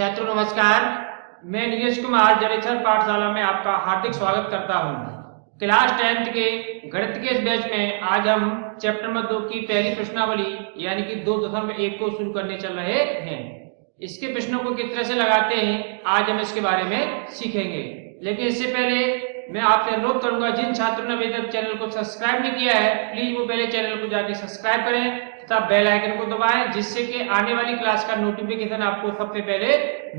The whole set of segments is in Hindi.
छात्रों नमस्कार। मैं नीरज कुमार जड़ेसर पाठशाला में आपका हार्दिक स्वागत करता हूं। क्लास 10th के गणित के इस बैच में आज हम चैप्टर नंबर 2 की पहली प्रश्नावली यानी कि 2.1 को शुरू करने चल रहे हैं। इसके प्रश्नों को किस तरह से लगाते हैं आज हम इसके बारे में सीखेंगे। लेकिन इससे पहले मैं आपसे अनुरोध करूंगा, जिन छात्रों ने अभी तक चैनल को सब्सक्राइब नहीं किया है प्लीज वो पहले चैनल को जाके सब्सक्राइब करें तथा बेल आइकन को दबाएं, जिससे कि आने वाली क्लास का नोटिफिकेशन आपको सबसे पहले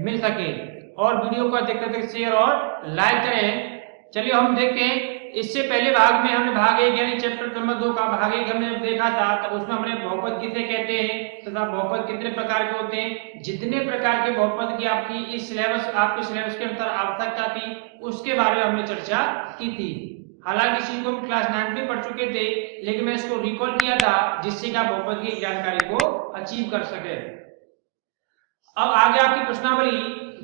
मिल सके। और वीडियो को अधिक से अधिक शेयर और लाइक करें। चलिए हम देखते हैं। इससे पहले भाग में हमने भाग 1 यानी चैप्टर नंबर 2 का भाग 1 हमने देखा था, तब उसमें हमने बहुपद किसे कहते हैं तथा बहुपद कितने प्रकार के होते हैं, जितने प्रकार के बहुपद की आपकी इस सिलेबस आपके सिलेबस के अनुसार आवश्यकता थी उसके बारे में हमने चर्चा की थी। हालांकि इसी को हम क्लास 9 में पढ़ चुके थे, लेकिन मैं इसको रिकॉल किया था जिससे कि आप बहुपद की जानकारी को अचीव कर सके। अब आगे आपकी प्रश्नावली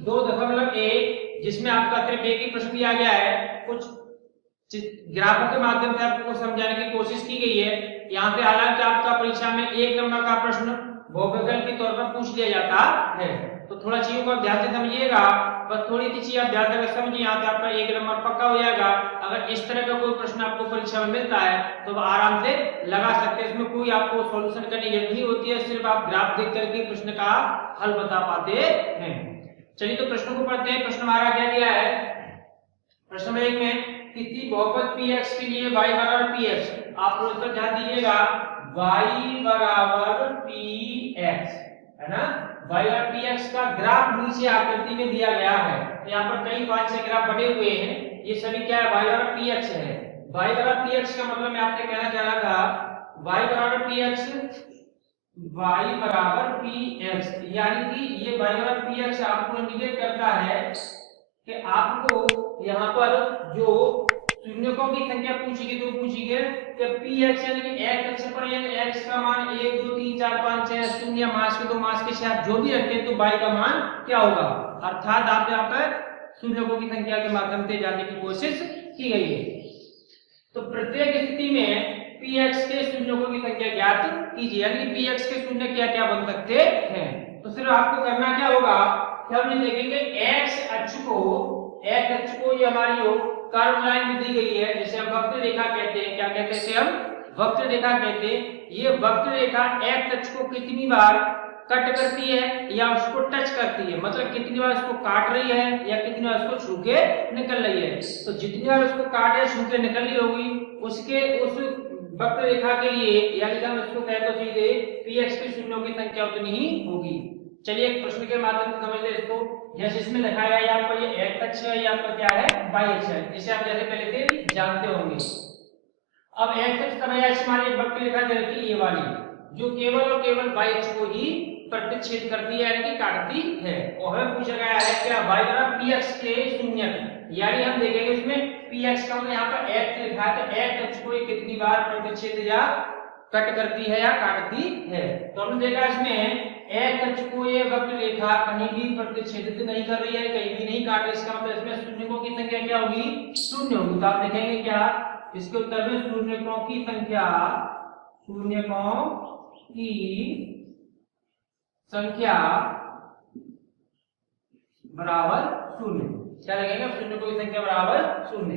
2.1 जिसमें आपका सिर्फ एक ही प्रश्न दिया गया है, कुछ ग्राफों के माध्यम से आपको समझाने की कोशिश की गई है। यहाँ पे हालांकि आपका परीक्षा में 1 नंबर का प्रश्न बहुविकल्प के तौर पर पूछ लिया जाता है, तो थोड़ा चीजों को आप ध्यान से समझिएगा। बस थोड़ी सी चीज आप ध्यान से समझिए, यहाँ से आपका 1 नंबर पक्का हो जाएगा। अगर इस तरह का कोई प्रश्न आपको परीक्षा में मिलता है तो आप आराम से लगा सकते हैं। इसमें कोई आपको सॉल्यूशन करने की जरूरत नहीं होती है, सिर्फ आप ग्राफ देख करके प्रश्न का हल बता पाते हैं। चलिए तो प्रश्न को पढ़ते हैं। प्रश्न हमारा क्या दिया है। प्रश्न नंबर 1 में किसी बहुपद px के लिए y बराबर px, आप लोग इसका ध्यान दीजिएगा, y बराबर px है ना। y बराबर px का ग्राफ नीचे आकृति में दिया गया है। तो यहाँ पर कई 5-6 ग्राफ बने हुए हैं, ये सभी क्या है, y बराबर px है। y बराबर px का मतलब मैं आपसे कहना चाह रहा था y बराबर px, y बराबर px यानी कि ये y बराबर px आपको इंडिकेट करता है कि आपको यहाँ पर जो शून्यकों की संख्या पूछेगी तो पूछेगी कि px यानी कि x अक्ष पर यानी x का मान 1 2 3 4 5 6 शून्य मास के 2 मास के साथ जो भी रखें तो y का मान क्या होगा। अर्थात आप यहाँ पर शून्यकों की संख्या के माध्यम से जानने की कोशिश की गई है। तो प्रत्येक स्थिति में px के शून्यकों की संख्या ज्ञात कीजिए, यानी कि px के शून्य क्या क्या बन सकते हैं। तो सिर्फ आपको करना क्या होगा कि हम ये देखेंगे x अक्ष को ये हमारी जो कर्व लाइन दी गई है जिसे हम वक्र रेखा कहते हैं। क्या कहते हैं इसे हम वक्र रेखा कहते हैं। ये वक्र रेखा x अक्ष को कितनी बार कट करती है या उसको टच करती है, मतलब कितनी बार इसको काट रही है या कितनी बार इसको छू के निकल रही है। तो जितनी बार इसको काट या छू के निकल रही होगी उसके उस वक्र रेखा के लिए यानी कि हम इसको कहते हैं सीधे px के शून्यों की संख्या उतनी ही होगी। चलिए एक प्रश्न के माध्यम से समझ ले इसको। जैसे इसमें लिखा गया यहाँ पर ये x अक्ष है, यहाँ पर क्या है y अक्ष है, इसे आप जैसे पहले से जानते होंगे। अब x अक्ष का y अक्ष हमारी वक्र रेखा दे रखी है ये वाली, जो केवल और केवल y अक्ष को ही प्रतिच्छेद करती है यानी कि काटती है। और हमें पूछा गया है क्या y बराबर px के शून्य, यानी हम देखेंगे इसमें px का मतलब यहाँ पर x लिखा है तो x अक्ष को कितनी बार प्रतिच्छेद या कट करती है या काटती है। तो हमने देखा इसमें x अक्ष को ये वक्र रेखा कहीं भी प्रतिच्छेदित नहीं कर रही है, कहीं भी नहीं काट रही, इसका मतलब इसमें शून्यकों की संख्या क्या होगी, शून्य होगी। तो आप देखेंगे क्या इसके उत्तर में शून्यकों की संख्या बराबर शून्य। क्या लगेगा, शून्यकों की संख्या बराबर शून्य।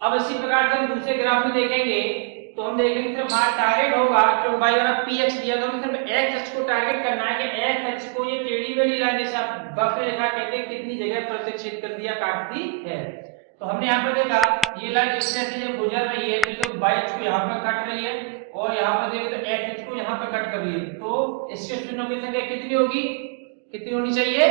अब इसी प्रकार से हम दूसरे ग्राफ में देखेंगे तो हम देखेंगे सिर्फ हमारा टारगेट होगा जो y बराबर px दिया तो हमें सिर्फ x अक्ष को टारगेट करना है कि x अक्ष को ये टेढ़ी वाली लाइन जैसे आप वक्र रेखा कहते हैं कितनी जगह प्रतिच्छेद कर दिया काटती है। तो हमने यहाँ पर देखा ये लाइन इस तरह से जब गुजर रही है तो y अक्ष को यहाँ पर काट रही है और यहाँ पर देखें तो x अक्ष को यहाँ पर कट कर रही है। तो इसके शून्यों की संख्या कितनी होगी, कितनी होनी चाहिए,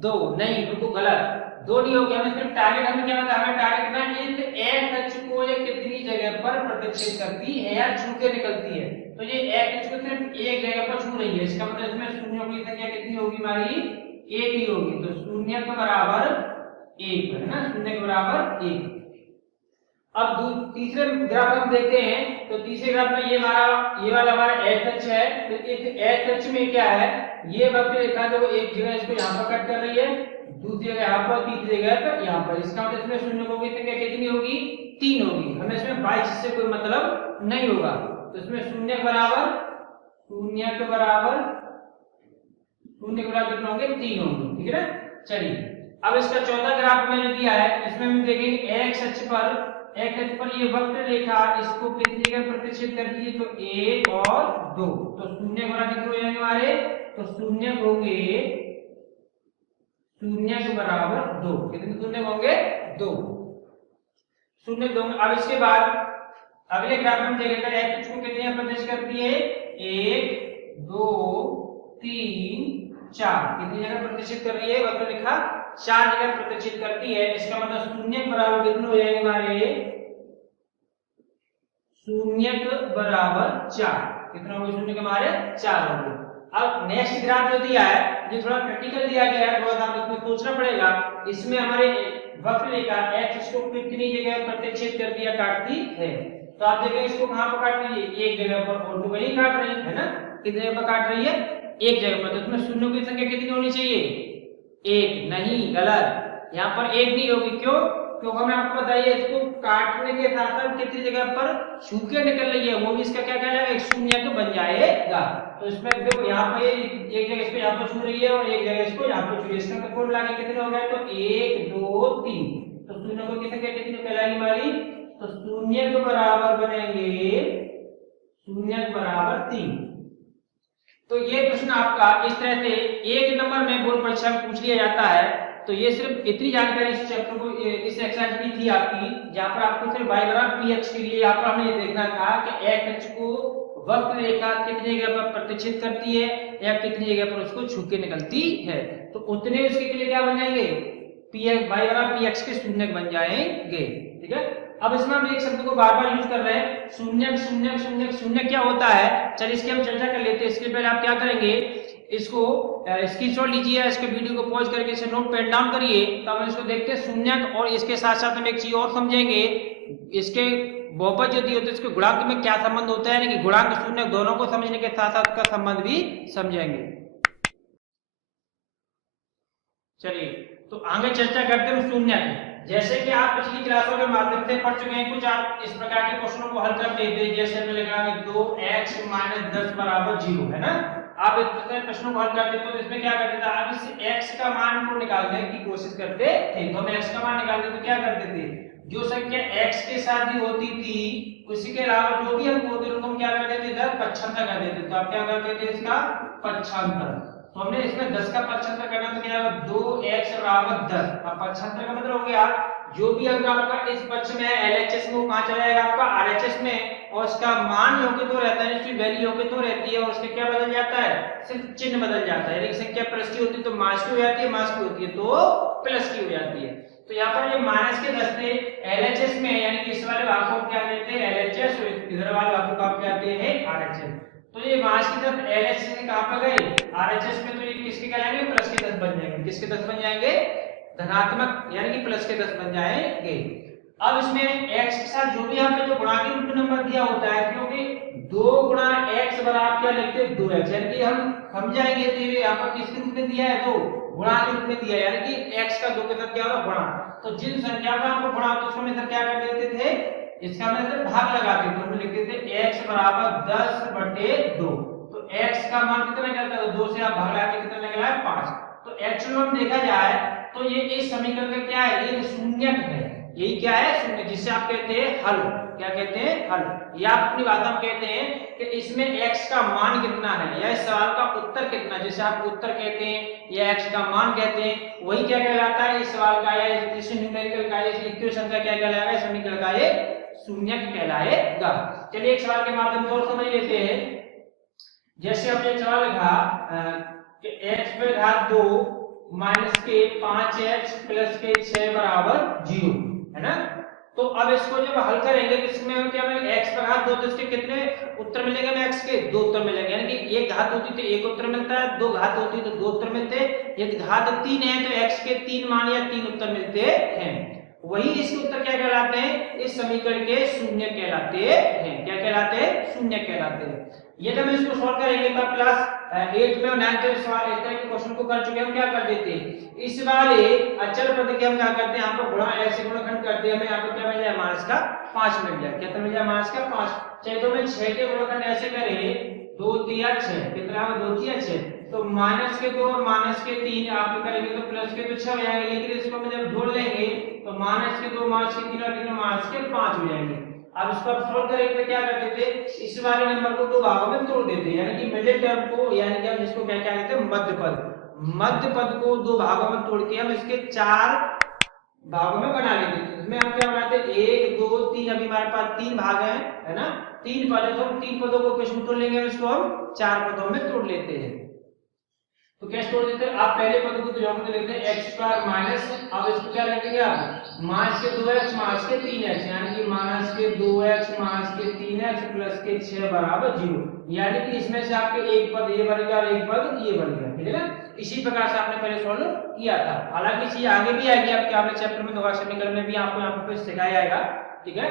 2 नहीं, बिल्कुल गलत, 2 नहीं होगी। हमें सिर्फ टारगेट हमें क्या बताया, हमें टारगेट करना है इस x अक्ष को ये कितनी जगह पर प्रतिच्छेद करती है या छू के निकलती है। तो ये x अक्ष को सिर्फ एक जगह पर छू रही है, इसका मतलब इसमें शून्यों की संख्या कितनी होगी हमारी, 1 ही होगी। तो शून्य के बराबर 1 है ना, शून्य के बराबर 1। अब तीसरे ग्राफ हम देखते हैं तो तीसरे ग्राफ में ये वाला हमारा x अक्ष है। तो इस x अक्ष में क्या है, ये वक्र रेखा जो एक जगह इसको यहाँ पर कट कर रही है, दूसरी जगह यहाँ पर, तीसरी जगह पर यहाँ पर, इसका मतलब इसमें शून्यकों की संख्या कितनी होगी, 3 होगी। हमें इसमें 22 से कोई मतलब नहीं होगा। तो इसमें शून्य के बराबर शून्य के बाद कितने होंगे 3 होंगे, ठीक है ना। चलिए अब इसका चौथा ग्राफ मैंने दिया है, इसमें हम देखेंगे x अक्ष पर ये वक्र रेखा इसको कितनी जगह प्रतिच्छेद करती है, तो 1 और 2, तो शून्य के बराबर कितने हो जाएंगे हमारे, तो शून्य होंगे, शून्य के बराबर 2, कितने शून्य होंगे 2, शून्य 2। अब इसके बाद अगले ग्राफ में देखेंगे x अक्ष को कितनी जगह प्रतिच्छेद करती है, 1 2 3 4, कितनी जगह प्रतिच्छेद कर रही है वक्र रेखा, 4 जगह प्रतिच्छेद करती है। इसका मतलब शून्य के बराबर कितने हो जाएंगे हमारे, शून्य के बराबर 4, कितना होगा शून्य के हमारे 4 होंगे। अब नेक्स्ट ग्राफ जो दिया है ये थोड़ा क्रिटिकल दिया गया है, थोड़ा सा इसमें सोचना पड़ेगा। इसमें हमारे वक्र रेखा x को कितनी जगह प्रतिच्छेद करती है, काटती है, तो आप देखें इसको कहां पर काट रही है, एक जगह पर, और तो वही काट रही है ना, कितने जगह पर काट रही है, एक जगह पर। तो इसमें शून्यों की संख्या कितनी होनी चाहिए, 1, नहीं गलत, यहाँ पर 1 नहीं होगी, क्यों, क्योंकि हमें आपको बताइए इसको काटने के साथ साथ कितनी जगह पर छूके निकल रही है, वो भी इसका क्या कहलाएगा, एक शून्य तो बन जाएगा। तो इसमें देखो यहाँ पे एक जगह इसको यहाँ पर छू रही है और एक जगह इसको यहाँ पर छू रही है, इसका कुल मिला के कितने हो गए, तो 1 2 3, तो शून्य को कितने कितनी कहलाएगी हमारी, तो शून्य के बराबर बनेंगे, शून्य के बराबर 3। तो ये प्रश्न आपका इस तरह से 1 नंबर में बोर्ड परीक्षा में पूछ लिया जाता है। तो ये सिर्फ इतनी जानकारी इस चैप्टर को, इस एक्सरसाइज की थी आपकी, जहां पर आपको सिर्फ y बराबर px के लिए यहाँ पर हमें ये देखना था कि x अक्ष को वक्र रेखा कितनी जगह पर प्रतिच्छेद करती है या कितनी जगह पर उसको छू के निकलती है, तो उतने उसके लिए क्या बन जाएंगे, y बराबर px के शून्य बन जाएंगे, ठीक है। अब इसमें हम एक शब्द को बार बार यूज कर रहे हैं, शून्य शून्य शून्य शून्य क्या होता है, चलिए इसकी हम चर्चा कर लेते हैं। इसके पहले आप क्या करेंगे, इसको स्क्रीनशॉट लीजिए, इसके वीडियो को पॉज करके इसे नोट पेन डाउन करिए, तो हम इसको देखते हैं शून्य, और इसके साथ साथ हम एक चीज और समझेंगे, इसके बहुपद जो दी होती है इसके गुणांक में क्या संबंध होता है, यानी कि गुणांक शून्य दोनों को समझने के साथ साथ का संबंध भी समझेंगे। चलिए तो आगे चर्चा करते हैं शून्य की। जैसे कि आप पिछली क्लासों के माध्यम से पढ़ चुके हैं, कुछ आप इस प्रकार के क्वेश्चनों को हल करते थे, जैसे हमने लिखा कि 2x - 10 बराबर 0 है ना। आप इस प्रश्नों को हल करते तो इसमें क्या करते थे, आप इस x का मान को निकालने की कोशिश करते थे। तो हम x का मान निकालते तो क्या करते थे, जो संख्या x के साथ ही होती थी उसी के अलावा जो भी अंक होते उनको हम क्या करते थे, इधर पक्षांतर कर देते। तो आप क्या करते थे, इसका पक्षांतर। तो हमने इसमें 10 का पक्षांतर करना तो क्या होगा, 2x बराबर 10। अब पक्षांतर का मतलब हो गया जो भी अंक आपका इस पक्ष में है LHS में, वो कहां चला जाएगा आपका RHS में, और इसका मान योग्य तो रहता है, इसकी वैल्यू योग्य तो रहती है, और उसके क्या बदल जाता है, सिर्फ चिन्ह बदल जाता है। यदि संख्या प्लस की होती है तो माइनस की हो जाती है, माइनस की होती है तो प्लस की हो जाती है। तो यहाँ पर ये माइनस के 10 थे LHS में, यानी कि इस वाले भाग को क्या कहते हैं LHS, और इधर वाले भाग को आप क्या कहते हैं RHS। तो ये माइनस की 10 LHS में कहां पर गए, RHS में, तो ये किसके कहलाएंगे, प्लस के 10 बन जाएंगे। किसके 10 बन जाएंगे, धनात्मक, यानी कि प्लस के 10 बन जाएंगे। अब इसमें x के साथ जो भी यहाँ पे जो गुणा के रूप में नंबर दिया होता है, क्योंकि 2 गुणा x बराबर क्या लिखते हैं 2x, यानी कि हम समझाएंगे तो ये यहाँ पर किसके रूप में दिया है, 2 गुणा के रूप में दिया है, यानी कि x का 2 के साथ क्या होगा गुणा। तो जिन संख्या का आपको गुणा होता है उसमें सर क्या कर देते थे, इसका मतलब भाग लगाते थे, हम लिखते थे x बराबर 10/2। तो x का मान कितना निकलता है, 2 से आप भाग लगा के कितना निकला है 5। तो एक्चुअली में देखा जाए तो ये इस समीकरण का क्या है, ये शून्यक है, यही क्या है शून्य, जिसे आप कहते हैं हल। क्या कहते हैं, हल। या आप अपनी भाषा में कहते हैं कि इसमें x का मान कितना है, या इस सवाल का उत्तर कितना, जैसे आप उत्तर कहते हैं या x का मान कहते हैं, वही क्या कहलाता है इस सवाल का, या इस न्यूमेरिकल का, इस इक्वेशन का क्या कहलाएगा, समीकरण का ये शून्यक कहलाएगा। चलिए एक सवाल के माध्यम से और समझ लेते हैं। जैसे हमने एक सवाल लिखा कि x पे घात 2 माइनस के 5x प्लस के 6 बराबर 0 है ना। तो अब इसको जब हल करेंगे तो इसमें हम क्या मिलेगा, x पर घात 2, तो इसके कितने उत्तर मिलेंगे हमें, x के 2 उत्तर मिलेंगे, यानी कि एक घात होती तो एक उत्तर मिलता है, 2 घात होती तो 2 उत्तर मिलते हैं, यदि घात 3 है तो x के 3 मान या 3 उत्तर मिलते हैं। वही इसके उत्तर क्या कहलाते हैं, इस समीकरण के शून्य कहलाते हैं। क्या कहलाते हैं, शून्य कहलाते हैं। यदि हम इसको सॉल्व करेंगे तो क्लास 8 में और 9 में सवाल इस तरह के क्वेश्चन को कर चुके हैं, हम क्या कर देते हैं, इस वाले अचल पद के हम क्या करते हैं, यहाँ पर गुणा ऐसे गुणनखंड करते हैं, हमें यहाँ पर क्या मिल जाए, माइनस का 5 मिल जाए। कितना मिल जाए, माइनस का 5। चाहे तो मैं 6 के गुणनखंड ऐसे करें, 2 3 6, कितना 2 3 6, तो माइनस के 2 और माइनस के 3 आप करेंगे तो प्लस के तो 6 हो जाएंगे, लेकिन इसको हम जब जोड़ लेंगे तो माइनस के 2 माइनस के 3 और 3 माइनस के 5 हो जाएंगे। अब इसको आप सोल्व करेंगे तो क्या करते थे, इस वाले नंबर को दो भागों में तोड़ देते हैं, यानी कि मिडिल टर्म को, यानी कि हम जिसको क्या कहते हैं मध्य पद को दो भागों में तोड़ के हम इसके 4 भागों में बना लेते हैं। इसमें हम क्या बनाते हैं 1 2 3, अभी हमारे पास 3 भाग है ना, 3 पद है, तो हम 3 पदों को किसमें तोड़ लेंगे, इसको हम 4 पदों में तोड़ लेते हैं। तो कैसे तोड़ देते हैं, आप पहले पद को तो लेते हैं x स्क्वायर माइनस, अब इसको क्या लिखेंगे आप माइनस के 2x माइनस के 3x, यानी कि माइनस के 2x माइनस के 3x प्लस के 6 बराबर 0, यानी कि इसमें से आपके एक पद ये बन गया और एक पद ये बन गया, ठीक है ना। इसी प्रकार से आपने पहले सॉल्व किया था, हालांकि चीज आगे भी आएगी आपके अगले चैप्टर में, दोबारा समीकरण में भी आपको यहाँ पर सिखाया जाएगा, ठीक है।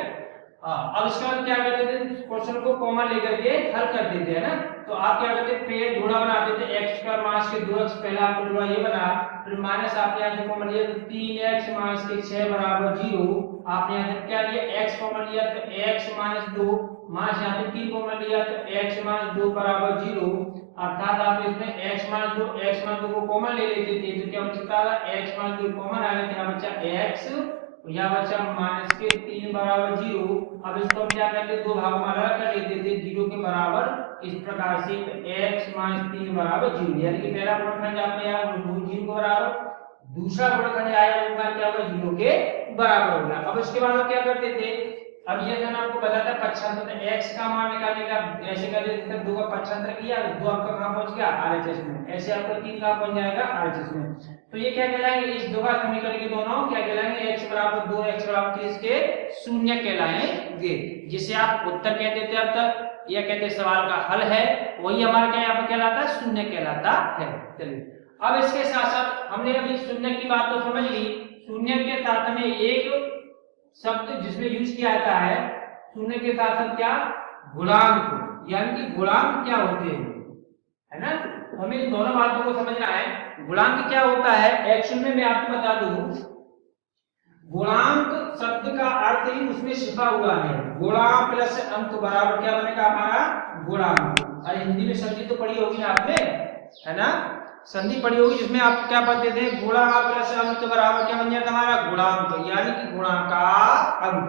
अब इसका क्या करते थे, क्वेश्चन को कॉमन लेकर के हल कर देते हैं ना, तो आप क्या करते हैं पेड़ जोड़ा बना देते हैं, x स्क्वायर माइनस के 2x, पहला आपको जोड़ा ये बना, फिर माइनस आपने यहाँ से कॉमन लिया तो 3x माइनस के 6 बराबर 0, आपने यहाँ से क्या लिया x कॉमन लिया तो x माइनस 2 माइनस यहाँ पे 3 कॉमन लिया तो x माइनस 2 बराबर 0, अर्थात आप इसमें x माइनस 2 को कॉमन ले लेते थे तो क्या बचता है x माइनस 2 कॉमन आ गया, यहाँ बचा x, यहाँ बचा माइनस के 3 बराबर 0। अब इसको हम क्या करते दो भागों में अलग कर लेते थे 0 के बराबर, इस प्रकार से x माइनस 3 बराबर 0, यानी कि पहला गुणनखंड आपने आया 0 के बराबर, दूसरा गुणनखंड आया वो क्या होगा 0 के बराबर होगा। अब इसके बाद हम क्या करते थे, अब ये मैंने आपको बताया था पक्षांतर, x का मान निकालने का ऐसे कर देते थे, 2 का पक्षांतर किया, 2 आपका कहां पहुंच गया RHS में, ऐसे आपका 3 कहां पहुंच जाएगा RHS में। तो ये क्या कहलाएंगे, इस दो का समीकरण के दोनों क्या कहलाएंगे, x बराबर 2 x बराबर 3 के शून्य कहलाएंगे, जिसे आप उत्तर कहते थे अब तक, या कहते सवाल का हल है, वही हमारा क्या यहाँ पर कहलाता है शून्य कहलाता है। चलिए अब इसके साथ साथ हमने अभी शून्य की बात तो समझ ली, शून्य के साथ में एक शब्द जिसमें यूज किया जाता है शून्य के साथ साथ क्या, गुणांक, यानी कि गुणांक क्या होते हैं, है ना। तो हमें इन दोनों बातों को समझना है। गुणांक क्या होता है, एक्चुअल में मैं आपको बता दूं, गुणांक शब्द का अर्थ ही उसमें छिपा हुआ है, गुणा प्लस अंक बराबर क्या बनेगा हमारा गुणांक। अरे हिंदी में संधि तो पढ़ी होगी ना आपने, है ना, संधि पढ़ी होगी जिसमें आप क्या पढ़ते थे, गुणा प्लस अंक बराबर क्या बन जाता हमारा गुणांक, यानी कि गुणा का अंक।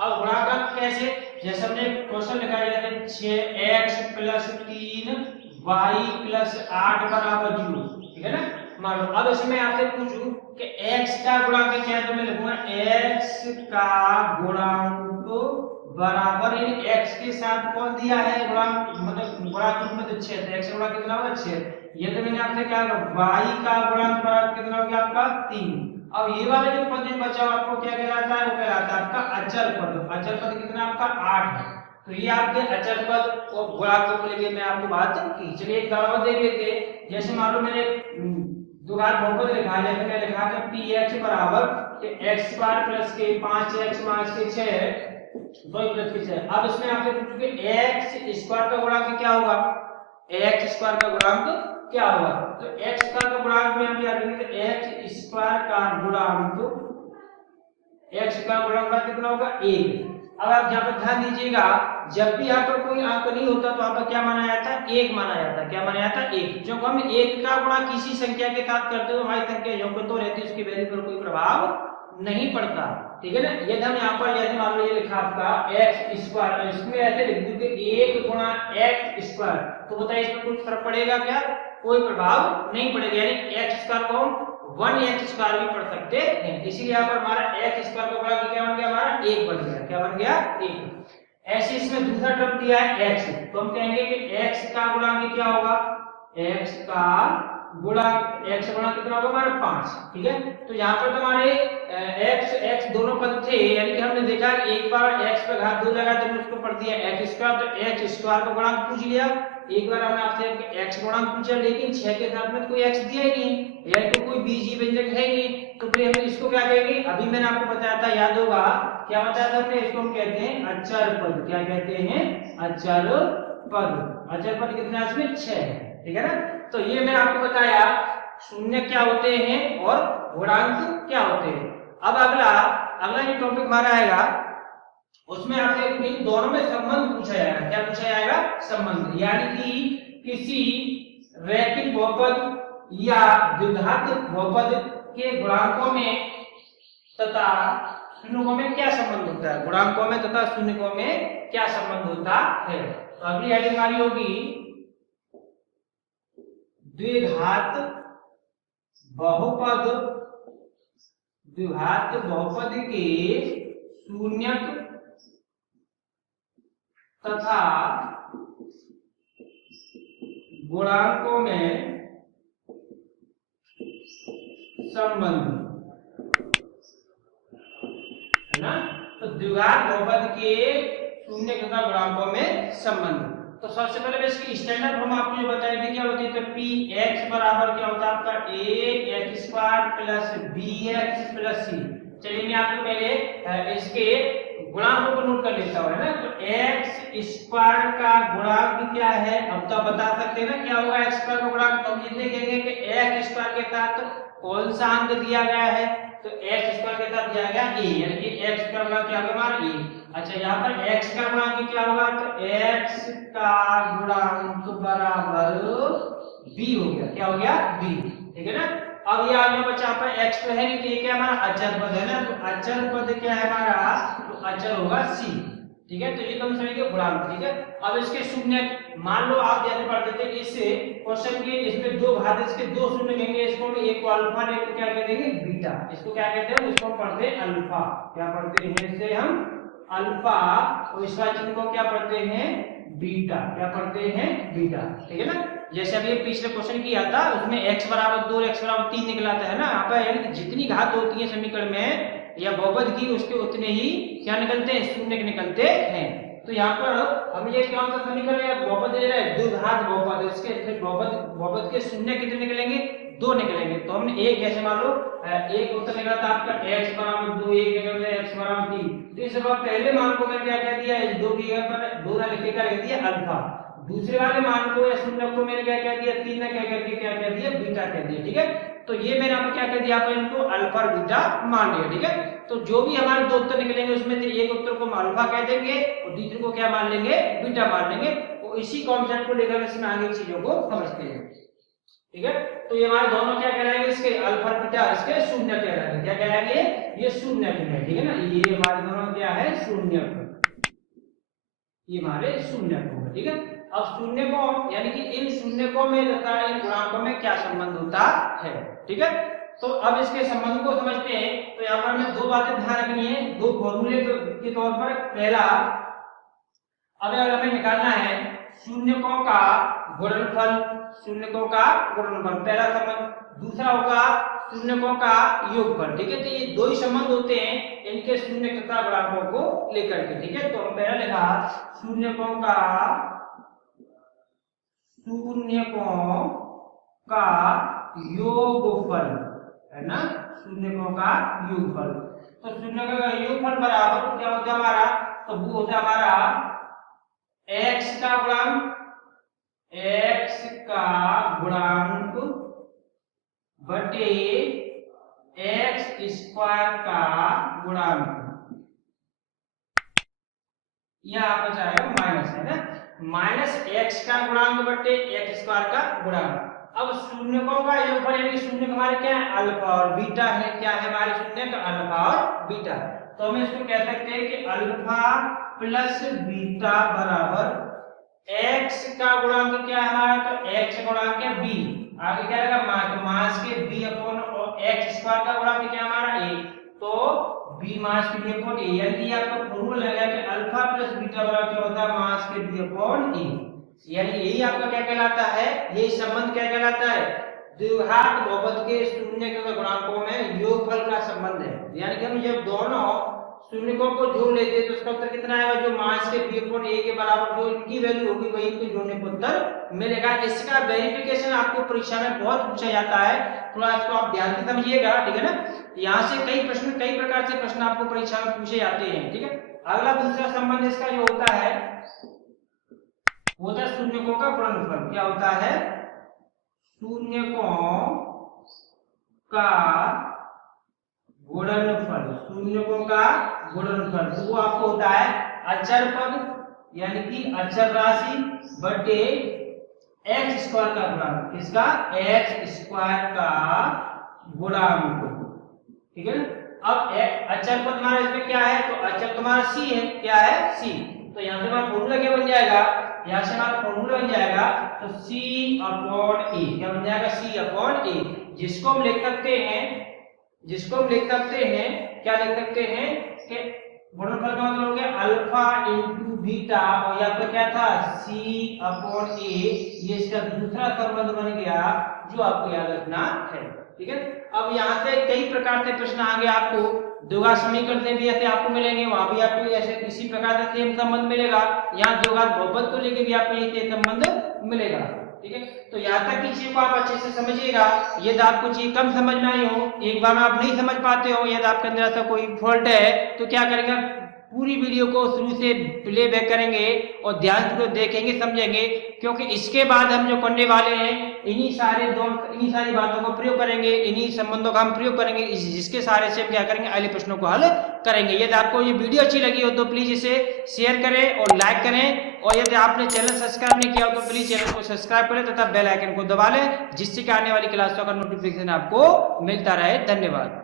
अब गुणा का अंक कैसे, जैसे हमने क्वेश्चन लिखा है 6x प्लस 3y प्लस 8 बराबर 0, ठीक है ना। मान लो अब इसमें आपसे पूछूं कि x का गुणांक क्या है, तो मैं लिखूंगा x का गुणांक बराबर, यानी x के साथ कौन दिया है गुणांक, मतलब गुणांक में तो 6 है, x का गुणांक कितना होगा 6, ये तो मैंने आपसे क्या कहा y का गुणांक बराबर कितना हो गया आपका 3। अब ये वाला जो पद बचा आपको क्या कहलाता है, वो कहलाता है आपका अचल पद, अचल पद कितना आपका 8 है, तो ये आपके अचल पद और गुणांक को लेके मैं आपको बात की। चलिए एक दावा दे लेते, जैसे मान लो मैंने दो बार बहुपद लिखा है, जैसे मैंने लिखा कि px बराबर x स्क्वायर प्लस के 5x माइनस के 6 2 प्लस के 6। अब इसमें आपसे पूछो कि x स्क्वायर का गुणांक क्या होगा, x स्क्वायर का गुणांक क्या होगा, तो x स्क्वायर का गुणांक में हम क्या करेंगे, x स्क्वायर का गुणांक, x स्क्वायर गुणांक कितना होगा 1। अब आप यहाँ पर ध्यान दीजिएगा, जब भी यहाँ पर कोई अंक नहीं होता तो यहाँ पर क्या माना जाता है, 1 माना जाता है, क्या माना जाता है 1। जब हम 1 का गुणा किसी संख्या के साथ करते हो हमारी संख्या जो तो रहती है, उसकी वैल्यू पर कोई प्रभाव नहीं पड़ता, ठीक है ना। यदि हम यहाँ पर जैसे मान लो ये लिखा आपका x स्क्वायर, इसमें ऐसे लिख दूं कि 1 गुणा x स्क्वायर, तो बताइए इसमें कुछ फर्क पड़ेगा क्या, कोई प्रभाव नहीं पड़ेगा, यानी x स्क्वायर को हम 1x स्क्वायर भी पढ़ सकते हैं। इसीलिए यहाँ पर हमारा x स्क्वायर का गुणा क्या बन गया, हमारा 1 बन गया, क्या बन गया 1। ऐसे इसमें दूसरा टर्म दिया है x, तो हम कहेंगे कि x का गुणांक क्या होगा, x का गुणांक, x गुणा कितना होगा हमारा 5, ठीक है। तो यहाँ पर हमारे x दोनों पद थे, यानी कि हमने देखा एक बार x पे घात 2 लगा तो हमने उसको पढ़ दिया x स्क्वायर, तो x स्क्वायर का गुणांक पूछ लिया। एक बार हमने आपसे x गुणांक पूछा, लेकिन 6 के साथ में कोई x दिया ही नहीं, यानी कि कोई बीजीय व्यंजक है ही नहीं, तो फिर हम इसको क्या कहेंगे, अभी मैंने आपको बताया था, याद होगा क्या बताया था हमने, इसको हम कहते हैं अचर पद। क्या कहते हैं, अचर पद। अचर पद कितना इसमें 6 है, ठीक है ना। तो ये मैंने आपको बताया शून्य क्या होते हैं और गुणांक क्या होते हैं। अब अगला जो टॉपिक हमारा आएगा उसमें आपसे इन दोनों में संबंध पूछा जाएगा। क्या पूछा जाएगा, संबंध, यानी कि किसी रैखिक बहुपद या द्विघात बहुपद के गुणांकों में तथा शून्यकों में क्या संबंध होता है, गुणांकों में तथा शून्यकों में क्या संबंध होता है। तो अगली हेडिंग हमारी होगी द्विघात बहुपद, द्विघात बहुपद के शून्यक तथा गुणांकों में संबंध, है ना। तो द्विघात बहुपद के शून्य तथा गुणांकों में संबंध। तो सबसे पहले मैं इसकी स्टैंडर्ड फॉर्म आपको जो बताई थी क्या होती है, तो पी एक्स बराबर क्या होता है आपका a x square plus b x plus c. चलिए मैं आपको पहले इसके गुणांकों को नोट कर लेता हूं, है ना। तो एक्स स्क्वायर का गुणांक क्या है, अब तो बता सकते हैं ना क्या होगा एक्स स्क्वायर का गुणांक। तो हम ये देखेंगे कि एक्स स्क्वायर के साथ कौन सा अंक दिया गया है, तो एक्स स्क्वायर के साथ दिया गया ए, यानी कि एक्स का गुणांक क्या होगा हमारा ए। अच्छा यहाँ पर x का गुणांक क्या होगा, तो x का गुणांक बराबर b हो गया, क्या हो गया b, ठीक है ना। अब ये आगे बचा पर x तो है नहीं, तो ये क्या हमारा अचर पद है ना, तो अचर पद क्या है हमारा, तो अचर होगा c, ठीक है। तो ये हम समझेंगे गुणांक, ठीक है। अब इसके शून्य, मान लो आप जैसे पढ़ते थे इस क्वेश्चन के, इसमें दो घात, इसके दो शून्य कहेंगे, इसको हम एक को अल्फा एक को क्या कह देंगे बीटा। इसको क्या कहते हैं, इसको हम पढ़ते हैं अल्फा, क्या पढ़ते हैं इसे हम अल्फा, और इस वाले चिन्ह को क्या पढ़ते हैं बीटा, क्या पढ़ते हैं बीटा, ठीक है ना। जैसे अभी पिछले क्वेश्चन किया था उसमें x बराबर 2 और x बराबर 3 निकला था, है ना। यहाँ पर यानी जितनी घात होती है समीकरण में या बहुपद की, उसके उतने ही क्या निकलते हैं, शून्य निकलते हैं। तो यहाँ पर हम ये कौन सा समीकरण है, बहुपद ले रहे हैं द्विघात बहुपद, इसके बहुपद के शून्य कितने निकलेंगे, 2 निकलेंगे। तो हमने एक जैसे मान लो एक उत्तर निकला था आपका x बराबर 2, एक निकला था x बराबर 3। तो इस बार पहले मान को मैंने क्या कह दिया, इस 2 की जगह पर 2 ना लिख कर लिख दिया अल्फा। दूसरे वाले मान को या शून्य को मैंने क्या कह दिया, 3 ना क्या कह दिया बीटा कह दिया, ठीक है। तो ये मैंने आपको क्या कह दिया, आप इनको अल्फा और बीटा मान लिया, ठीक है। तो जो भी हमारे दो उत्तर निकलेंगे उसमें से एक उत्तर को हम अल्फा कह देंगे और दूसरे को क्या मान लेंगे, बीटा मान लेंगे। तो इसी कॉन्सेप्ट को लेकर इसमें आगे चीजों को समझते हैं, ठीक है। तो ये हमारे दोनों क्या कहलाएंगे, इसके अल्फा बीटा, इसके शून्य कहलाएंगे, क्या कहलाएंगे, ये शून्य है, ठीक है ना। ये हमारे दोनों क्या है शून्य, ये हमारे शून्य होगा, ठीक है। अब शून्य को यानी कि इन शून्य को में तथा इन गुणांकों में क्या संबंध होता है, ठीक है। तो अब इसके संबंध को समझते हैं। तो यहाँ पर हमें दो बातें ध्यान रखनी है, दो फॉर्मूले के तौर पर। पहला, अब हमें निकालना है शून्यकों का गुणनफल, शून्यकों का गुणनफल पहला संबंध। दूसरा होगा शून्यकों का योगफल, ठीक है। तो ये दो ही संबंध होते हैं इनके शून्य तथा गुणांकों को लेकर के, ठीक है। तो हम पहला लिखा शून्यकों का योगफल, है ना, शून्यकों का योगफल। तो शून्यकों का योगफल बराबर क्या होता है हमारा, तो वो होता है हमारा x का गुणांक बटे x स्क्वायर का गुणांक, यह आपको चाहेगा माइनस, है ना, माइनस x का गुणांक बटे x स्क्वायर का गुणांक। अब शून्यकों का योगफल यानी शून्य हमारे क्या है, अल्फा और बीटा है। क्या है हमारे शून्य का, अल्फा और बीटा। तो हम इसको कह सकते हैं कि अल्फा प्लस बीटा बराबर x का गुणांक क्या है हमारा, तो x गुणांक है b, आगे क्या रहेगा मास के b अपॉन x स्क्वायर का गुणांक क्या हमारा a, तो b मास के b अपॉन a, यानी आपका फॉर्मूला लगा कि अल्फा प्लस बीटा बराबर क्या होता है मास के b अपॉन a, यानी यही आपका क्या कहलाता है, यही संबंध क्या कहलाता है, द्विघात बहुपद के शून्य के गुणांकों में योगफल का संबंध है। यानी कि हम जब दोनों शून्यकों को जोड़ लेते हैं तो उसका उत्तर कितना आएगा, जो मास के b अपॉन a के बराबर जो इनकी वैल्यू होगी वही इनको जोड़ने पर उत्तर मिलेगा। इसका वेरिफिकेशन आपको परीक्षा में बहुत पूछा जाता है, थोड़ा इसको आप ध्यान से समझिएगा, ठीक है ना। यहाँ से कई प्रकार से प्रश्न आपको परीक्षा में पूछे जाते हैं, ठीक है। अगला दूसरा संबंध इसका जो होता है शून्यकों का गुणनफल। क्या होता है, शून्यकों का गुणनफल, शून्यकों का गुणनफल। तो वो आपको होता है अचर पद यानी कि अचर राशि बटे एक्स स्क्वायर का गुणांक, किसका? एक्स स्क्वायर का गुणांक, ठीक है ना। अब अचर को तुम्हारा इसमें क्या है, तो अचर तुम्हारा सी है, क्या है? सी। तो यहाँ से हमारा फॉर्मूला क्या बन जाएगा, यहाँ से हमारा फॉर्मूला बन जाएगा तो सी अपॉन ए, क्या बन जाएगा? सी अपॉन ए, जिसको हम लिख सकते हैं, क्या लिख सकते हैं कि गुणनफल का मतलब हो गया अल्फा इंटू बीटा, और यहाँ पर क्या था? सी अपॉन ए, ये इसका दूसरा संबंध बन गया जो आपको याद रखना है, ठीक है। अब यहाँ से कई प्रकार से प्रश्न आगे आपको द्विघात समीकरण से भी ऐसे आपको मिलेंगे, वहां भी आपको ऐसे इसी प्रकार से सेम संबंध मिलेगा, यहाँ द्विघात बहुपद को लेके भी आपको ये संबंध मिलेगा, ठीक है। तो यहाँ तक की चीज को आप अच्छे से समझिएगा। यदि आपको चीज कम समझ में आई हो, एक बार में आप नहीं समझ पाते हो, यदि आपके अंदर ऐसा कोई फॉल्ट है, तो क्या करेंगे, पूरी वीडियो को शुरू से प्लेबैक करेंगे और ध्यान से देखेंगे, समझेंगे, क्योंकि इसके बाद हम जो करने वाले हैं इन्हीं सारी बातों को प्रयोग करेंगे, इन्हीं संबंधों का हम प्रयोग करेंगे, जिसके सारे से हम क्या करेंगे, अगले प्रश्नों को हल करेंगे। यदि आपको ये वीडियो अच्छी लगी हो तो प्लीज इसे शेयर करें और लाइक करें, और यदि आपने चैनल सब्सक्राइब नहीं किया हो तो प्लीज चैनल को सब्सक्राइब करें तथा बेल आइकन को दबा लें, जिससे कि आने वाली क्लासों का नोटिफिकेशन आपको मिलता रहे। धन्यवाद।